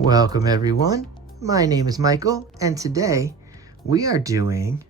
Welcome everyone, my name is Michael and today we are doing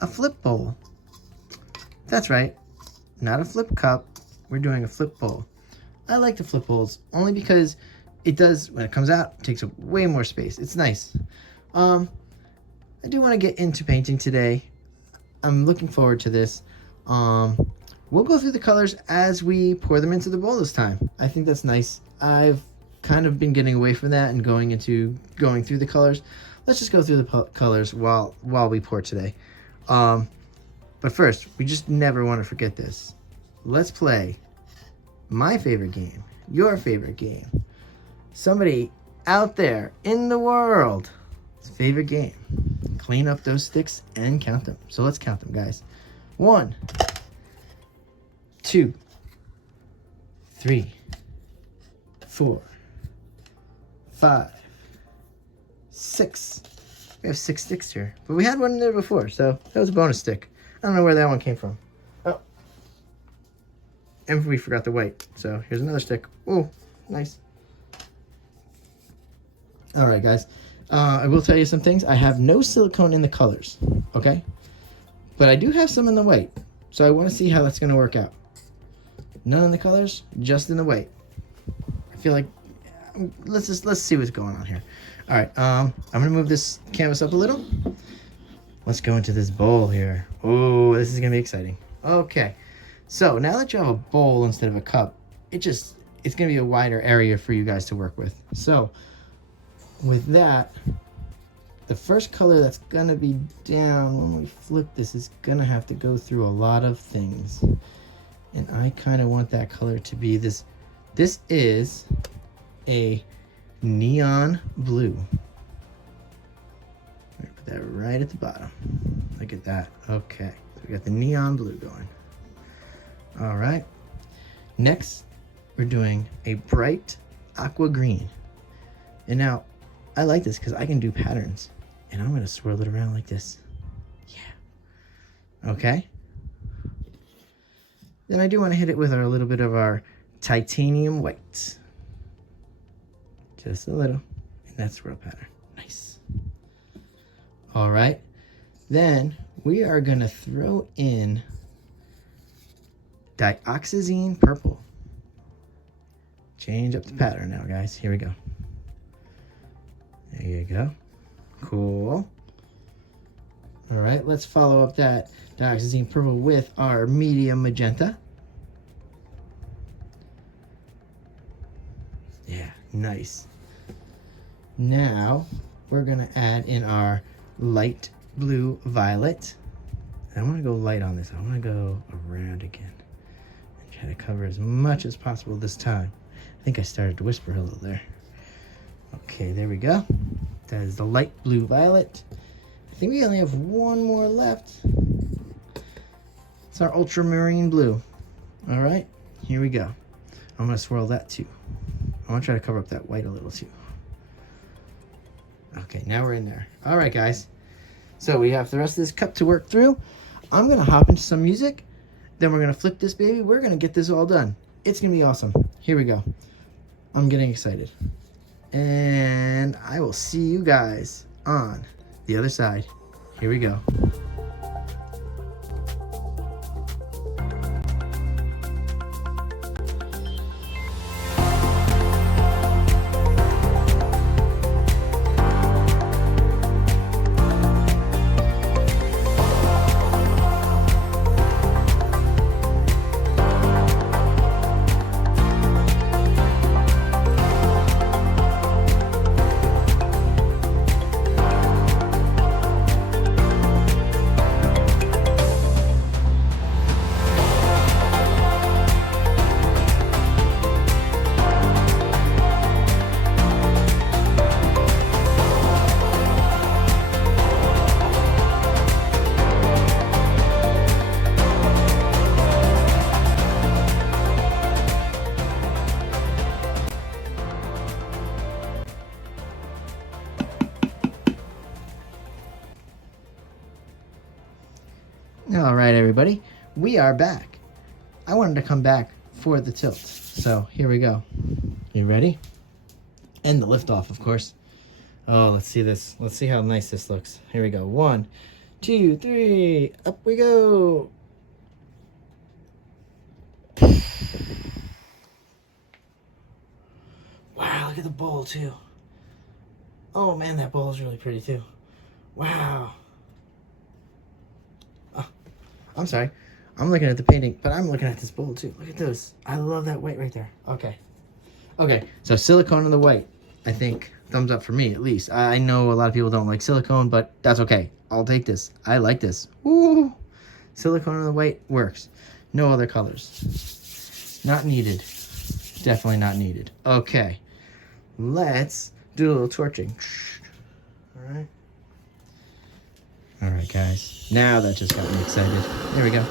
a flip bowl. That's right, not a flip cup, we're doing a flip bowl. I like the flip bowls only because it does, when it comes out, it takes up way more space. It's nice. I do want to get into painting today. I'm looking forward to this. We'll go through the colors as we pour them into the bowl this time. I think that's nice. I've kind of been getting away from that and going through the colors. Let's just go through the colors while we pour today. But first, we just never want to forget this. Let's play my favorite game, your favorite game, somebody out there in the world's favorite game. Clean up those sticks and count them. So let's count them, guys. 1, 2, 3, 4, 5, 6. We have 6 sticks here, but we had one in there before, so that was a bonus stick. I don't know where that one came from. Oh, and we forgot the white, so here's another stick. Oh, nice. All right, guys. I will tell you some things. I have no silicone in the colors, okay? But I do have some in the white, so I want to see how that's going to work out. None in the colors, just in the white. I feel like let's see what's going on here. All right, I'm gonna move this canvas up a little. Let's go into this bowl here. Oh, this is gonna be exciting. Okay, so now that you have a bowl instead of a cup, it's gonna be a wider area for you guys to work with. So with that, the first color that's gonna be down when we flip this is gonna have to go through a lot of things. And I kind of want that color to be this. This is a neon blue. Put that right at the bottom. Look at that. Okay, so we got the neon blue going. All right. Next, we're doing a bright aqua green. And now, I like this because I can do patterns. And I'm going to swirl it around like this. Yeah. Okay. Then I do want to hit it with a little bit of our titanium white. Just a little. And that swirl pattern. Nice. All right. Then we are going to throw in dioxazine purple. Change up the pattern now, guys. Here we go. There you go. Cool. All right, let's follow up that dioxazine purple with our medium magenta. Yeah, nice. Now we're gonna add in our light blue violet. I don't want to go light on this. I want to go around again and try to cover as much as possible this time. I think I started to whisper a little there. Okay, there we go. That is the light blue violet. I think we only have one more left. It's our ultramarine blue. All right, here we go. I'm gonna swirl that too. I want to try to cover up that white a little too. Okay, now we're in there. All right, guys. So we have the rest of this cup to work through. I'm gonna hop into some music. Then we're gonna flip this baby. We're gonna get this all done. It's gonna be awesome. Here we go. I'm getting excited. And I will see you guys on the other side. Here we go. All right, everybody, we are back. I wanted to come back for the tilt, so here we go. You ready? And the lift off, of course. Oh, let's see this. Let's see how nice this looks. Here we go. 1, 2, 3. Up we go. Wow, look at the bowl too. Oh man, that bowl is really pretty too. Wow. Oh, I'm sorry. I'm looking at the painting, but I'm looking at this bowl too. Look at those. I love that white right there. Okay. Okay, so silicone in the white. I think thumbs up for me at least. I know a lot of people don't like silicone, but that's okay. I'll take this. I like this. Woo! Silicone in the white works. No other colors. Not needed. Definitely not needed. Okay. Let's do a little torching. Alright. Alright, guys. Now that just got me excited. There we go.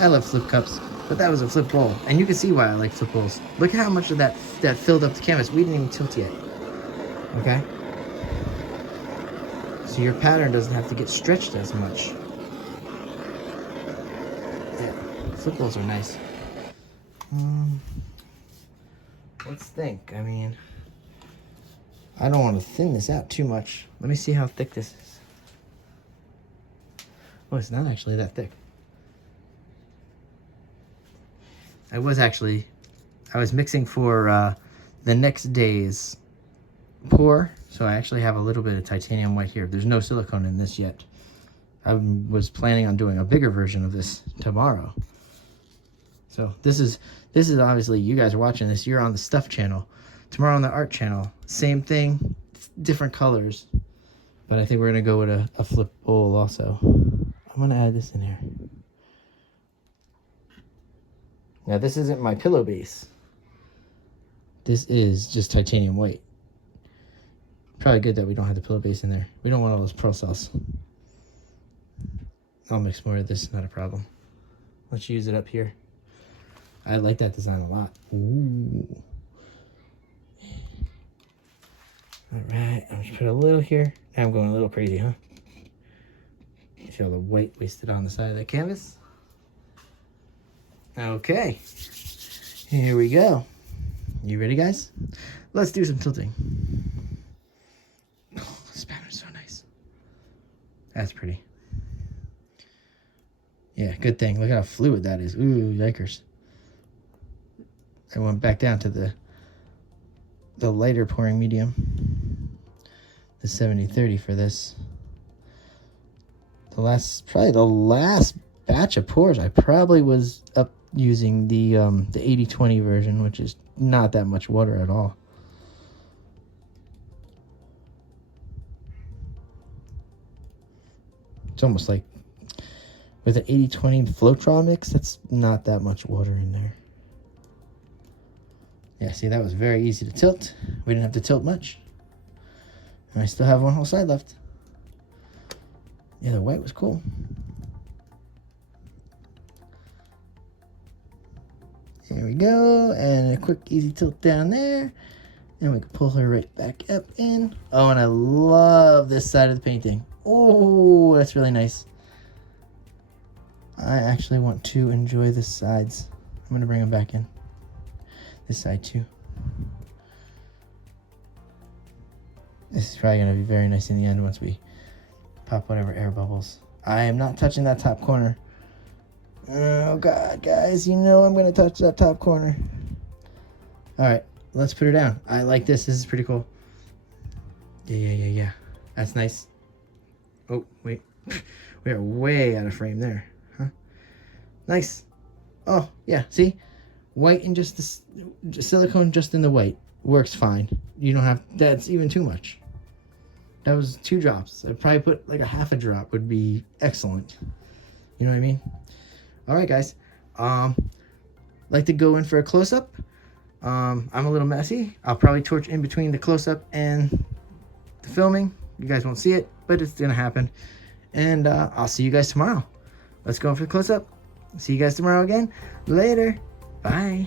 I love flip cups, but that was a flip bowl. And you can see why I like flip bowls. Look at how much of that filled up the canvas. We didn't even tilt yet. Okay? So your pattern doesn't have to get stretched as much. Yeah, flip bowls are nice. Let's think. I mean, I don't want to thin this out too much. Let me see how thick this is. Oh, it's not actually that thick. I was mixing for the next day's pour, so I actually have a little bit of titanium white here. There's no silicone in this yet. I was planning on doing a bigger version of this tomorrow. So this is obviously, you guys are watching this, you're on the stuff channel. Tomorrow on the art channel, same thing, different colors. But I think we're gonna go with a flip bowl also. I'm gonna add this in here. Now this isn't my pillow base. This is just titanium white. Probably good that we don't have the pillow base in there. We don't want all those pearl cells. I'll mix more of this, not a problem. Let's use it up here. I like that design a lot. Ooh. Alright, I'm just put a little here. Now I'm going a little crazy, huh? You feel the white wasted on the side of that canvas? Okay. Here we go. You ready, guys? Let's do some tilting. Oh, this pattern's so nice. That's pretty. Yeah, good thing. Look how fluid that is. Ooh, yikers. I went back down to the lighter pouring medium. The 70-30 for this. Probably the last batch of pours, I probably was up using the 80-20 version, which is not that much water at all. It's almost like with an 80-20 Floetrol mix, that's not that much water in there. Yeah, see, that was very easy to tilt. We didn't have to tilt much. And I still have one whole side left. Yeah, the white was cool. There we go. And a quick, easy tilt down there. And we can pull her right back up in. Oh, and I love this side of the painting. Oh, that's really nice. I actually want to enjoy the sides. I'm going to bring them back in. This side too. This is probably going to be very nice in the end once we pop whatever air bubbles. I am not touching that top corner. Oh God, guys, you know I'm going to touch that top corner. All right, let's put her down. I like this. This is pretty cool. Yeah. That's nice. Oh, wait. We are way out of frame there. Huh? Nice. Oh, yeah, see? White and just the silicone just in the white works fine. You don't have, that's even too much. That was 2 drops. I'd probably put like a half a drop would be excellent. You know what I mean? All right, guys. Like to go in for a close-up. I'm a little messy. I'll probably torch in between the close-up and the filming. You guys won't see it, but it's gonna happen. And I'll see you guys tomorrow. Let's go in for the close-up. See you guys tomorrow again. Later. Bye.